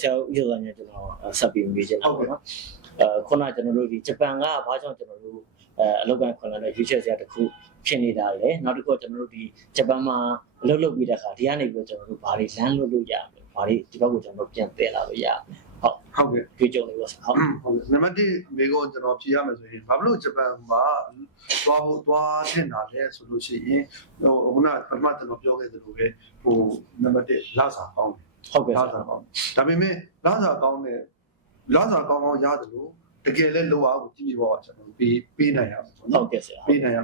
ဆရာဦးကျော်စွာနဲ့ကျွန်တော်ဆက်ပြီးမေးချင်တယ်ပေါ့နော်ခုနကျွန်တော်တို့ဒီဂျပန်ကဘာကြောင့်ကျွန်တော်တို့အလုပ်ကန်ခွန်လာတဲ့ရွေးချယ်စရာတစ်ခုဖြစ်နေတာလေနောက်တစ်ခုကျွန်တော်တို့ဒီဂျပန်မှာအလုပ်လုပ်ပြီးတဲ့အခါဒီကနေပြီးကျွန်တော်တို့ဘာတွေလမ်းလွတ်လို့ရမလဲဘာတွေဒီဘက်ကိုကျွန်တော်တို့ပြန်တည့်လာလို့ရဟုတ်ကဲ့ကြွေးကြုံလေးပေါ့ဟုတ်နံပါတ်1မိကိုကျွန်တော်ဖြေရမယ်ဆိုရင်ဘာလို့ဂျပန်မှာသွားတင်တာလဲဆိုလို့ရှိရင်ခုနပထမကျွန်တော်ပြောခဲ့သလိုပဲနံပါတ်1လာစာကောင်းတယ်ဟုတ်ကဲ့လာစာကောင်းဒါပေမဲ့လာစာကောင်းရတယ်လို့တကယ်လဲလိုအောင်ကြည့်ပြီးတော့ကျွန်တော်ပေးနိုင်ရမှာပေါ့နော်ဟုတ်ကဲ့ဆရာပေးနိုင်ရ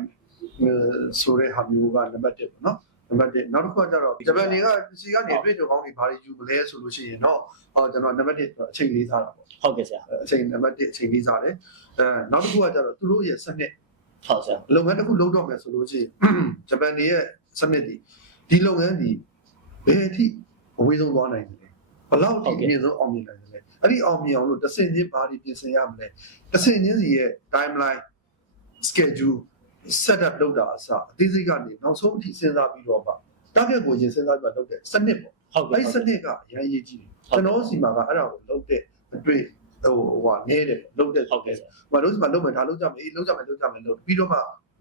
ဆိုတဲ့ဟာမျိုးကနံပါတ်1ပေါ့နော်နံပါတ်1နောက်တစ်ခုကကျတော့ဂျပန်တွေကစီကနေတွေ့ကြုံကောင်းတွေဘာတွေယူမလဲဆိုလို့ရှိရင်တော့ကျွန်တော်နံပါတ်1အချိန်လေးစားတာပေါ့ဟုတ်ကဲ့ဆရာအချိန်နံပါတ်1အချိန်လေးစားတယ်နောက်တစ်ခုကကျတော့သူတို့ရဲ့စနစ်ဟုတ်ဆရာလုပ်ငန်းတစ်ခုလုပ်တော့မယ်ဆိုလို့ရှိရင်ဂျပန်တွေရဲ့စနစ်ဒီလုပ်ငန်းဒီဘယ်အထိအဝေးဆုံးသွားနိုင်တယ်ဘယ်လောက်ဒီအမြင့်ဆုံးအောင်မြင်နိုင်တယ်အဲ့ဒီအောင်မြင်အောင်လို့တစ်ဆင့်ချင်းဘာတွေပြင်ဆင်ရမလဲတစ်ဆင့်ချင်းစီရဲ့ timeline schedule set up လုပ်တာအစအသေးစိတ်ကနေနောက်ဆုံးအထိစဉ်းစားပြီးတော့ပါ target ကိုရင်စဉ်းစားပြီးလုပ်တဲ့စနစ်ပေါ့ဟုတ်ကဲ့အဲ့ဒီစနစ်ကအရင်ရေးကြည့်တယ်ကျွန်တော်စီမှာကအဲ့ဒါကိုလုပ်တဲ့အတွေ့နဲတယ်လုပ်တဲ့ဟုတ်ကဲ့မလို့စီမှာလုပ်မယ်ဒါလုပ်ကြမယ်လုပ်ပြီးတော့မှ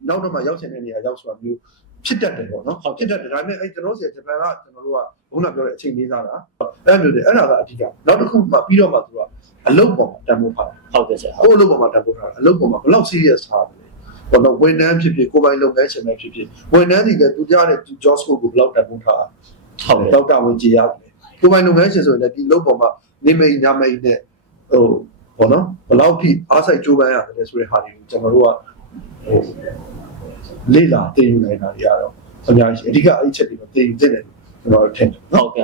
နောက်တော့မှရောက်ချင်တဲ့နေရာရောက်ဆိုတာမျိုးဖြစ်တတ်တယ်ပေါ့နော်ဖြစ်တတ်တယ်ဒါပေမဲ့အဲ့ကျွန်တော်စီဂျပန်ကကျွန်တော်တို့ကဘုန်းတော်ပြောတဲ့အချိန်လေးစားတာအဲ့မျိုးတွေအဲ့ဒါကအဓိကနောက်တစ်ခုမှပြီးတော့မှသူကအလုပ်ပေါ်မှာတန်ဖိုးထားတယ်ဟုတ်ကဲ့ဆရာဟိုအလုပ်ပေါ်မှာတန်ဖိုးထားတယ်အလုပ်ပေါ်မှာဘယ်လောက် serious ထားတယ်ဘောတော့ဝန်ထမ်းဖြစ်ဖြစ်ကိုယ်ပိုင်လုပ်ငန်းရှင်ပဲဖြစ်ဖြစ်ဝန်ထမ်းတွေကသူကြားတဲ့ job scope ကိုဘယ်လောက်တန်ဖိုးထားဟုတ်ကဲ့ဒေါက်တာဝင်ကြည်ရတယ်ကိုယ်ပိုင်လုပ်ငန်းရှင်ဆိုရင်လည်းဒီလုပ်ပေါ်မှာနေမိတ်ညမိတ်နဲ့ဘောနော်ဘယ်လောက်ထိအားစိုက်ကြိုးပမ်းရတယ်ဆိုတဲ့ဟာတွေကိုကျွန်တော်တို့ကလေ့လာသင်ယူနေတာတွေကတော့အများကြီးအဓိကအဲ့ချက်တွေတော့သင်ယူသင့်တယ်ကျွန်တော်တို့ထင်တယ်ဟုတ်ကဲ့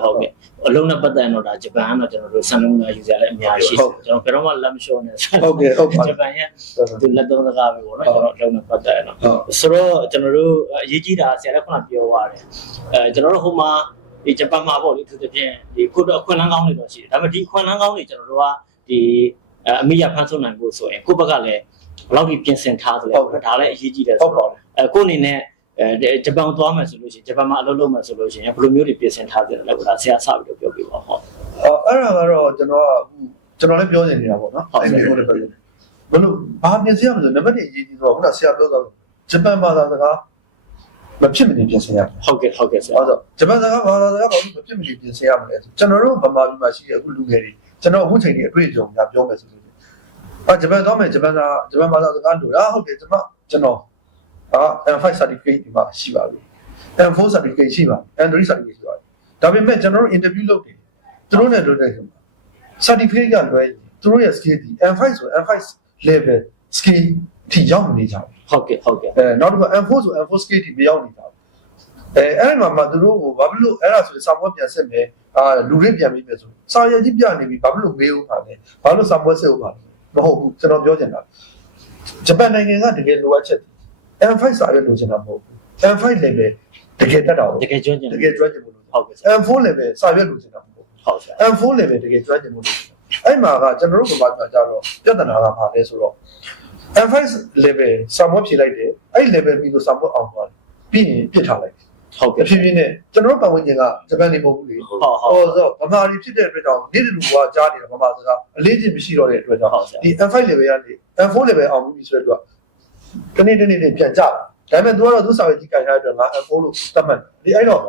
အလုံးနဲ့ပတ်သက်တော့ဒါဂျပန်ကတော့ကျွန်တော်တို့စံနှုန်းနဲ့ယူကြလဲအများကြီးရှိတယ်ကျွန်တော်ဘယ်တော့မှလက်မလျှော့နဲ့ဟုတ်ကဲ့ဂျပန်ရဲ့သူလက်သုံးစကားပဲပေါ့နော်ကျွန်တော်အလုံးနဲ့ပတ်သက်တော့ဆိုတော့ကျွန်တော်တို့အရေးကြီးတာဆရာလည်းခုနပြောသွားတယ်ကျွန်တော်တို့ဟိုမှာဒီဂျပန်မှာပေါ့လေသူတဖြင့်ဒီခုတော့အခွင့်အလမ်းကောင်းတွေတော့ရှိတယ်ဒါပေမဲ့ဒီအခွင့်အလမ်းကောင်းတွေကျွန်တော်တို့ကဒီအမိရဖန်ဆုပ်နိုင်ဖို့ဆိုရင်ကိုယ့်ဘက်ကလည်းဘယ်လောက်ကြီးပြင်ဆင်ထားသလဲဒါလည်းအရေးကြီးတယ်ဆိုတော့ကိုယ့်အနေနဲ့ဂျပန်သွားမယ်ဆိုလို့ရှိရင်ဂျပန်မှာအလုပ်လုပ်မယ်ဆိုလို့ရှိရင်ဘယ်လိုမျိုးတွေပြင်ဆင်ထားကြတယ်လဲဆိုတာဆရာစပြီးတော့ပြောပြပါဟုတ်အဲ့ဒါကတော့ကျွန်တော်လည်းပြောနေနေတာပေါ့နော်အဲ့ဒီလိုလည်းပြောနေဘယ်လိုဘာပြင်ဆင်ရမလဲနံပါတ်1အရေးကြီးတော့ခုနဆရာပြောတော့ဂျပန်ဘာသာစကားမဖြစ်မနေပြင်ဆင်ရဟုတ်ကဲ့ဆရာအဲ့တော့ဂျပန်စကားဘာသာစကားဘာလို့မဖြစ်မနေပြင်ဆင်ရမလဲကျွန်တော်တို့ဗမာပြည်မှာရှိတဲ့အခုလူငယ်တွေကျွန်တော်အခုချိန်ကြီးအတွေ့အကြုံများပြောမယ်ဆိုလို့ဂျပန်သွားမယ်ဂျပန်ဘာသာစကားလို့ဟုတ်ကဲ့ကျွန်တော်M5 certificate ဒီမှာရှိပါပြီ M4 certificate ရှိပါ M3 certificate ရှိပါဒါပေမဲ့ကျွန်တော်တို့ interview လုပ်တယ်သူတို့နဲ့တွေ့တဲ့ချိန်မှာ certificate ကလွဲသူတို့ရဲ့ skill ဒီ M5 ဆို M5 level skill ထိရောက်နေကြတယ်ဟုတ်ကဲ့နောက်တစ်ခု M4 ဆို M4 skill ထိမရောက်နေကြဘူးအဲ့ဒီမှာသူတို့ကိုဘာဖြစ်လို့အဲ့ဒါဆိုရင်စာပွဲပြန်ဆက်မယ်လူတွေပြန်ပြီးမယ်ဆိုစာရည်ကြီးပြနေပြီဘာဖြစ်လို့မေးဦးပါလဲဘာလို့စာပွဲဆက်ဦးပါလဲမဟုတ်ဘူးကျွန်တော်ပြောချင်တာဂျပန်နိုင်ငံကတကယ်လိုအပ်ချက်M5 စာရွက်လိုချင်တာမဟုတ်ဘူး M5 level တကယ်တက်တာတကယ်ကျွမ်းကျင်ဖို့ဟုတ်ကဲ့ M4 level စာရွက်လိုချင်တာမဟုတ်ဘူးဟုတ်ဆရာ M4 level တကယ်ကျွမ်းကျင်ဖို့အဲ့မှာကကျွန်တော်တို့ကဘာပြောကြတော့ပြဿနာကဘာလဲဆိုတော့ M5 level စာမွေးဖြေလိုက်တယ်အဲ့ level ပြီးတော့စာမွေးအောင်သွားတယ်ပြီးရင်ပြစ်ထားလိုက်ဟုတ်ကဲ့ဖြည်းဖြည်းနဲ့ကျွန်တော်တို့ပတ်ဝန်းကျင်ကဂျပန်နေမဟုတ်ဘူးလေဟုတ်ဆိုဗမာတွေဖြစ်တဲ့အတွက်ကြောင့်နေ့တူကကြားနေတာဗမာစကားအလေးချင်းမရှိတော့တဲ့အတွက်ကြောင့်ဒီ M5 level ကနေ M4 level အောင်ပြီးဆိုတော့တနေ့ပြန်ကြတာဒါပေမဲ့ तू ကတော့သူ့စာရေးကြီးကြိုင်ထားတဲ့အတွက်ငါ M4 လို့သတ်မှတ်တယ်ဒီအဲ့တော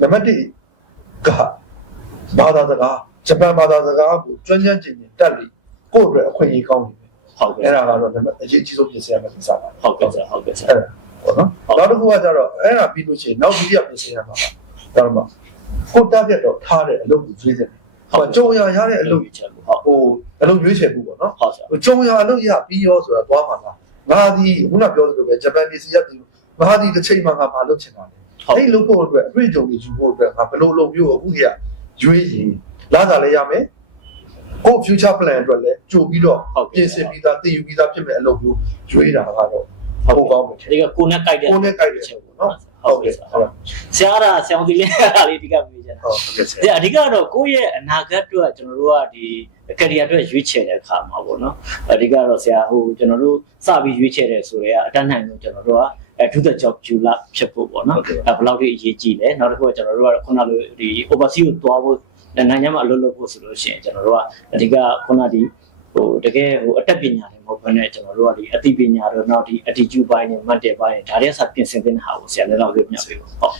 ့နံပါတ်1ကဘာသာစကားဂျပန်ဘာသာစကားကိုကျွမ်းကျင်တက်လိကိုယ့်အတွက်အခွင့်အရေးကောင်းနေတယ်ဟုတ်ကဲ့အဲ့ဒါကတော့နံပါတ်အရေးကြီးဆုံးပြင်ဆင်ရမယ့်ကိစ္စပါဟုတ်ကဲ့ဆရာအဲ့ဒါပေါ့နော်နောက်တစ်ခုကကျတော့အဲ့ဒါပြီးလို့ရှိရင်နောက်ဒုတိယပြင်ဆင်ရမှာပါဒါမှကို target တော့ထားတဲ့အလုပ်ကိုရွေးတယ်ဟိုကြုံရတဲ့အလုပ်ရွေးချယ်မှုဟုတ်အလုပ်ရွေးချယ်မှုပေါ့နော်ဟုတ်ဆရာကြုံရအလုပ်ရပြီးရောဆိုတာသွားမှာလားငါဒီခုနပြောသလိုပဲဂျပန်ပြည်စီရပ်ပြီးငါဒီတစ်ချိန်မှာငါမလုပ်ချင်တာလေအဲ့လုပ်ဖို့အတွက်အတွေ့အကြုံတွေယူဖို့အတွက်ငါဘယ်လိုလုပ်မျိုးအခုကြီးကရွေးရင်လာစားလဲရမယ်ကို future plan အတွက်လည်းကြိုပြီးတော့ပြင်ဆင်ပြီးသားသိယူပြီးသားဖြစ်မဲ့အလုပ်မျိုးရွေးတာကတော့ဟုတ်ကောင်းတယ်ဒီကကိုနဲ့ကြိုက်တဲ့ချက်ပေါ့နော်ဟုတ်ကဲ့ဆရာဆရာဒီလေးအားလေးဒီကမေးချင်တာဟုတ်ကဲ့ဆရာအဓိကတော့ကိုယ့်ရဲ့အနာဂတ်အတွက်ကျွန်တော်တို့ကဒီ career အတွက်ရွေးချယ်တဲ့အခါမှာပေါ့နော်အဓိကတော့ဆရာကျွန်တော်တို့စပြီးရွေးချယ်တယ်ဆိုတော့အတန်းနိုင်လို့ကျွန်တော်တို့ကdo the job ယူလာဖြစ်ဖို့ပေါ့နော်ဘယ်လောက်ထိအရေးကြီးလဲနောက်တစ်ခုကကျွန်တော်တို့ကခုနလိုဒီ overseas ကိုသွားဖို့ နိုင်ငံမှာအလုပ်လုပ်ဖို့ဆိုလို့ရှိရင်ကျွန်တော်တို့ကအဓိကခုနဒီတကယ်အတက်ပညာတွေမဟုတ်ဘဲနဲ့ကျွန်တော်တို့ကဒီအသိပညာတို့နောက်ဒီ attitude ပိုင်းနဲ့ mental ပိုင်းဒါတွေကစပြင်ဆင်တဲ့ဟာကိုဆရာလည်းတော့ပြောပြပေးပါဟုတ်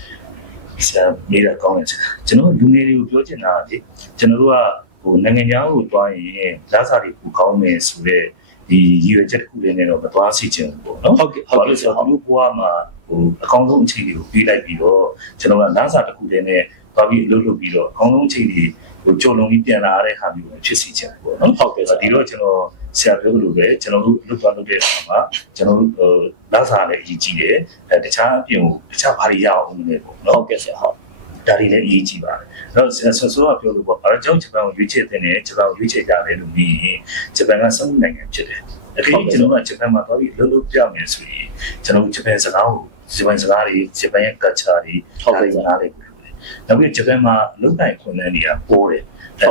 ဆရာမေးတာကောင်းတယ်ကျွန်တော်လူငယ်တွေကိုပြောချင်တာလေကျွန်တော်တို့ကနိုင်ငံခြားကိုတွားရင်လစာတွေပူကောင်းမယ်ဆိုတဲ့ဒီရည်ရွယ်ချက်တစ်ခုလေးနဲ့တော့မတွားစီချင်ဘူးပေါ့နော်ဟုတ်ကဲ့ဟုတ်ကဲ့ဆိုတော့လူဘွားမှာအကောင်းဆုံးအခြေအနေကိုပြီးလိုက်ပြီးတော့ကျွန်တော်ကလစာတစ်ခုလေးနဲ့တွားပြီးအလုပ်လုပ်ပြီးတော့အကောင်းဆုံးအခြေအနေကြုံလုံးပြီးပြန်လာတဲ့ဟာမျိုးကိုဖြစ်စီချင်တယ်ပေါ့နော်ဟုတ်ကဲ့ဒီတော့ကျွန်တော်ဆရာပြောလို့ပဲကျွန်တော်တို့လုပ်သွားလုပ်တဲ့အခါမှာကျွန်တော်တို့လစာလည်းအရေးကြီးတယ်တခြားအပြင်ကိုတခြားဘာတွေရအောင်လဲပေါ့နော်ဟုတ်ကဲ့ဆရာဟုတ်ဒါတွေလည်းအရေးကြီးပါတယ်အဲ့တော့ဆောစောကပြောလို့ပေါ့အဲ့တော့ဂျပန်ကိုရွေးချယ်တဲ့နဲ့ဂျပန်ကိုရွေးချယ်ကြတယ်လို့ပြီးရင်ဂျပန်ကစမှုနိုင်ငံဖြစ်တယ်အခုကျွန်တော်ကဂျပန်မှာတော့လှုပ်လှုပ်ပြမယ်ဆိုရင်ကျွန်တော်ဂျပန်စကားကိုဂျပန်စကားတွေဂျပန်ရဲ့ culture တွေဟုတ်ကဲ့နားလည်ဘူးနောက်ပြီးဂျပန်မှာလုံနိုင်ခွင့်တဲ့နေရာပေါ်တယ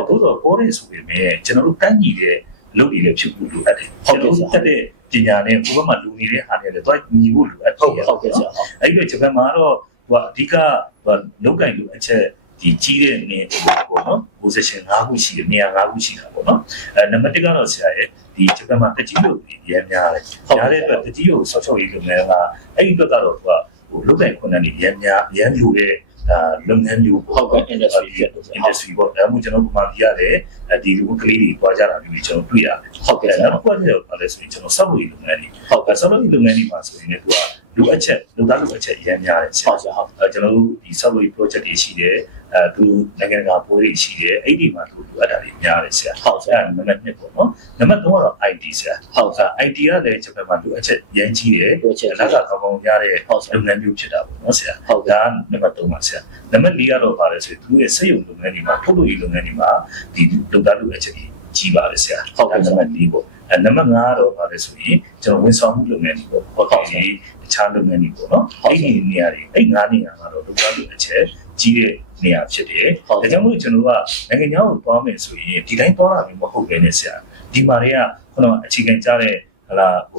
်ဟုတ်တော့ပေါ်တယ်ဆိုပေမဲ့ကျွန်တော်တို့တန်းညီတဲ့လုပ်ရည်ဖြစ်ဖို့လိုအပ်တယ်ကျွန်တော်တို့တက်တဲ့ပညာနဲ့ဘုရားမှာလူနေတဲ့ဟာတွေလည်းတော့ညီဖို့လိုအပ်တယ်ဟုတ်ကဲ့ဆရာအဲ့ဒီဂျပန်မှာတော့အဓိကလောက်ကင်လိုအချက်ဒီကြီးတဲ့နေပေါ့နော် position 5ခုရှိတယ်နေရာ5ခုရှိတာပေါ့နော်နံပါတ်1ကတော့ဆရာရဲ့ဒီဂျပန်မှာတကြီးလို့ရမ်းများတယ်များတဲ့အတွက်တကြီးကိုဆော့ချော့ရေးလုပ်နေတာအဲ့ဒီအတွက်ကတော့သူကလောက်ကင်ခွန်းနဲ့ရမ်းလိုတဲ့လုပ်ငန်းမျိုးပေါ့ဟုတ်ကဲ့ industry ပေါ့ဒါမှမဟုတ်ကျွန်တော်တို့မှာပြရတယ်ဒီလူကလေးတွေတွားကြတာမျိုးကျွန်တော်တွေ့ရတယ်ဟုတ်ကဲ့နောက်တစ်ခုကတော့ဘာလဲဆိုရင်ကျွန်တော်ဆောက်လုပ်ရေးလုပ်ငန်းတွေဟုတ်ကဲ့ဆောက်လုပ်ရေးလုပ်ငန်းတွေမှာဆိုရင်လည်းသူကလူအချက်လူသားလူအချက်ရမ်းများတယ်ဟုတ်ကျွန်တော်တို့ဒီဆောက်လုပ်ရေး project တွေရှိတယ်သူနိုင်ငံကပွဲတွေရှိတယ်အဲ့ဒီမှာသူလိုအပ်တာတွေများတယ်ဆရာဟုတ်ဆရာနံပါတ်1ပေါ့နော်နံပါတ်3ကတော့ IT ဆရာဟုတ်ဆရာ IT ကလည်းကျွန်တော်တို့အချက်ရမ်းကြီးတယ်လက်ကကောင်းကောင်းရတဲ့လုပ်ငန်းမျိုးဖြစ်တာပေါ့နော်ဆရာဟုတ်ကဲ့နံပါတ်3ပါဆရာနံပါတ်4ကတော့ပါလဲဆိုသူရဲ့စက်ရုံလုပ်ငန်းတွေမှာထုတ်လုပ်ရေးလုပ်ငန်းတွေမှာဒီလူသားလူအချက်ကြီးပါတယ်ဆရာဟုတ်ကဲ့နံပါတ်4ပေါ့နံပါတ်5ကတော့ပါလဲဆိုရင်ကျွန်တော်ဝန်ဆောင်မှုလုပ်ငန်းတွေပေါ့ဟုတ်ကဲ့တခြားလုပ်ငန်းတွေပေါ့နော်အဲ့ဒီနေရာတွေအဲ့5နေရာကတော့လူသားလူအချက်ကြီးတဲ့နေရာဖြစ်တယ်။ဒါကြောင့်မို့ကျွန်တော်ကနိုင်ငံခြားကိုသွားမယ်ဆိုရင်ဒီတိုင်းသွားတာမျိုးမဟုတ်ဘဲနဲ့ဆရာဒီမှာတွေကခုနကအခြေခံကြားတဲ့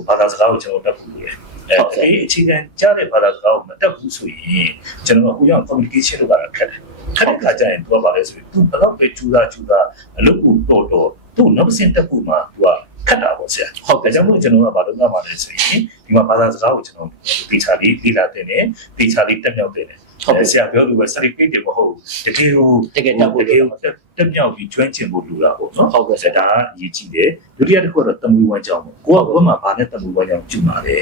ဘာသာစကားကိုကျွန်တော်တက်ဖို့လိုတယ်။အဲဒီအခြေခံကြားတဲ့ဘာသာစကားကိုမတက်ဘူးဆိုရင်ကျွန်တော်ကကိုကြောင့် communication လုပ်တာခက်တယ်။ခက်တဲ့ခါကျရင်သူကပါလဲဆိုရင်သူဘယ်တော့ပဲကျူတာအလုပ်ကိုတော့သူနောက်တစ်ဆင့်တက်ဖို့မှာသူကခက်တာပေါ့ဆရာဟုတ်ကဲ့ကြောင့်မို့ကျွန်တော်ကဘာလို့မှမလဲဆိုရင်ဒီမှာဘာသာစကားကိုကျွန်တော်တေချာလေးလေ့လာတင်တယ်တေချာလေးတက်မြောက်တင်တယ်ဟုတ်ကဲ့ဆရာပြောလို့ပဲ certificate တွေမဟုတ်တကယ်ကိုတက်မြောက်ပြီးကျွမ်းကျင်ဖို့လိုတာပေါ့နော်ဟုတ်ကဲ့ဆရာဒါအရေးကြီးတယ်ဒုတိယတစ်ခုကတော့တမွေးဝမ်းကြောင်းပေါ့ကိုကဘယ်မှာဘာနဲ့တမွေးဝမ်းကြောင်းကျူမှာလဲ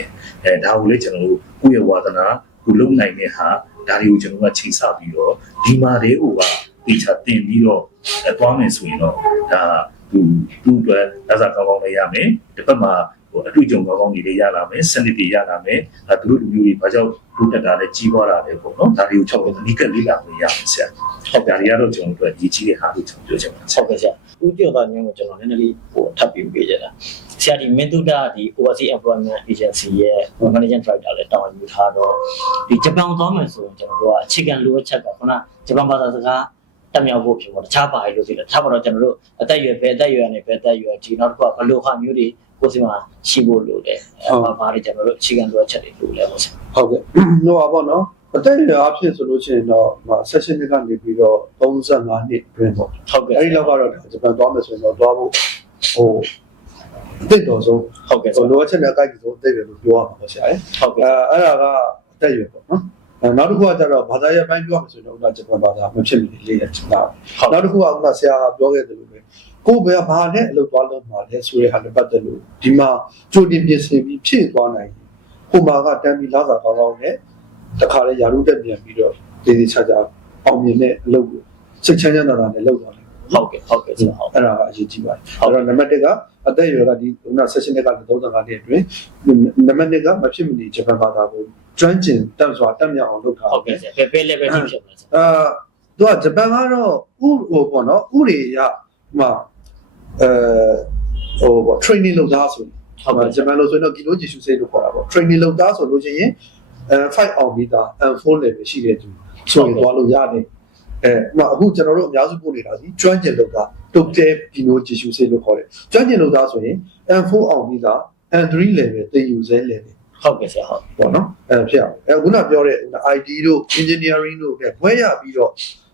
ဒါကိုလေကျွန်တော်တို့ကိုယ့်ရဲ့ဝါသနာကိုလုံနိုင်တဲ့ဟာဒါတွေကိုကျွန်တော်ကချိန်ဆပြီးတော့ဒီမှာလေးဟိုကတေချာတင်ပြီးတော့သွားမယ်ဆိုရင်တော့ဒါသူ့အတွက်လက်စားကောင်းကောင်းလေးရမယ်တစ်ဖက်မှာအတွေ့အကြုံကောင်းကောင်းတွေရလာမယ်စနစ်တွေရလာမယ်သူတို့လူမျိုးတွေဘာကြောင့်တိုးတက်တာလဲကြီးပွားတာလဲပေါ့နော်ဒါတွေကိုချုပ်ပြီးအနိကလေးလာလို့ရမယ်ဆရာဟုတ်ကဲ့ဒါတွေကတော့ကျွန်တော်တို့ရည်ကြီးတဲ့ဟာလို့ကျွန်တော်ပြောချင်ပါတယ်ဟုတ်ကဲ့ဆရာဦးကျော်သားမျိုးကိုကျွန်တော်နည်းနည်းလေးထပ်ပြီးပေးကြတာဆရာဒီမင်းတုဒ္ဒဒီ Overseas Employment Agency ရဲ့ Managing Director လည်းတာဝန်ယူထားတော့ဒီဂျပန်သွားမယ်ဆိုရင်ကျွန်တော်တို့ကအခြေခံလိုအပ်ချက်ကခုနဂျပန်ဘာသာစကားတက်မြောက်ဖို့ဖြစ်ပေါ့တခြားပါရီလို့ဆိုတော့ထားပါတော့ကျွန်တော်တို့အသက်အရွယ်ပဲအသက်အရွယ်နဲ့ပဲအသက်အရွယ်ဒီနောက်တစ်ခုကဘလိုဟာမျိုးတွေကိုယ်စီမှာရှိဖို့လိုတယ်ဘာတွေကျွန်တော်တို့အခြေခံလိုအပ်ချက်တွေလိုလဲပေါ့ဟုတ်ကဲ့ဟိုပါပေါ့နော်အသက်အရွယ်အဖြစ်ဆိုလို့ရှိရင်တော့16နှစ်ကနေပြီးတော့35နှစ်အတွင်းပေါ့ဟုတ်ကဲ့အဲ့ဒီလောက်ကတော့ဂျပန်သွားမယ်ဆိုရင်တော့သွားဖို့အသိတော်ဆုံးဟုတ်ကဲ့လိုအပ်ချက်နဲ့အကိုက်ဆုံးအသိတယ်လို့ပြောရမှာပေါ့ဆရာဟုတ်ကဲ့အဲ့ဒါကအသက်အရွယ်ပေါ့နော်နောက်တစ်ခုကကျတော့ဘာသာရေးပိုင်းပြောရမယ်ဆိုရင်တော့ဂျပန်ဘာသာမဖြစ်မနေလေးရချင်တာနောက်တစ်ခုကဆရာပြောခဲ့တယ်လို့ပဲကိုယ်ပဲဘာနဲ့အလုပ်သွားလုပ်မှာလဲဆိုတဲ့ဟာနဲ့ပတ်သက်လို့ဒီမှာကြိုတင်ပြင်ဆင်ပြီးဖြည့်သွားနိုင်ဟိုမှာကတန်ပြီးလာစာကောင်းကောင်းနဲ့တခါလေယာရုတက်ပြန်ပြီးတော့ဒီချာအောင်မြင်တဲ့အလုပ်ကိုစိတ်ချမ်းသာတာနဲ့လုပ်သွားတယ်ဟုတ်ကဲ့ဟုတ်အဲ့ဒါကအရေးကြီးပါတယ်အဲ့တော့နံပါတ်1ကအသက်အရွယ်ကဒီ16နှစ်ကနေ35နှစ်အတွင်းနံပါတ်2ကမဖြစ်မနေဂျပန်ဘာသာကိုကျွမ်းကျင်တက်စွာတက်မြောက်အောင်လုပ်ထားဟုတ်ကဲ့ဆရာဘယ် level ထိဖြစ်မလဲဆရာသူကဂျပန်ကတော့ဟိုပေါ့နော်ဥတွေရtraining လုပ်သားဆိုဂျပန်လို့ဆိုရင်တော့ကီလိုဂျီရှုစေးလို့ခေါ်တာပေါ့ training လုပ်သားဆိုလို့ရှိရင်5 အောင်ပြီးသား N4 level ရှိတဲ့သူဆိုရင်သွားလို့ရတယ်အခုကျွန်တော်တို့အများစုပို့နေတာဒီကျွမ်းကျင်လုပ်သားတုတ်တဲကီလိုဂျီရှုစေးလို့ခေါ်တယ်ကျွမ်းကျင်လုပ်သားဆိုရင် N4 အောင်ပြီးသား N3 level သင်ယူစေ level ဟုတ်ကဲ့ဆရာဟုတ်ပေါ့နော်ဖြစ်အောင်ခုနပြောတဲ့ ID တို့ engineering တို့နဲ့ဘွဲရပြီးတော့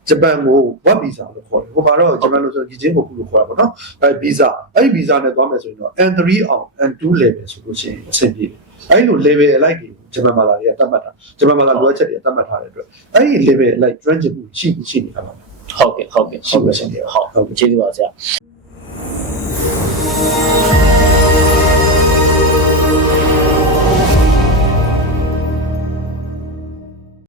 ဂျပန်ကို work visa လို့ခေါ်တယ်ဟိုမှာတော့ဂျပန်လို့ဆိုရင်ကြီးချင်းကိုခုလို့ခေါ်တာပေါ့နော်အဲ visa အဲ့ဒီ visa နဲ့သွားမယ်ဆိုရင်တော့ N3 အောင် N2 level ဆိုလို့ရှိရင်အဆင်ပြေတယ်အဲ့လို level အလိုက်တွေဂျပန်ဘာသာတွေကတတ်မှတ်တာဂျပန်ဘာသာလိုအပ်ချက်တွေတတ်မှတ်ထားတဲ့အတွက်အဲ့ဒီ level အလိုက် trend ချမှုရှိနေတာပါ ဟုတ်ကဲ့ကျေးဇူးပါဆရာ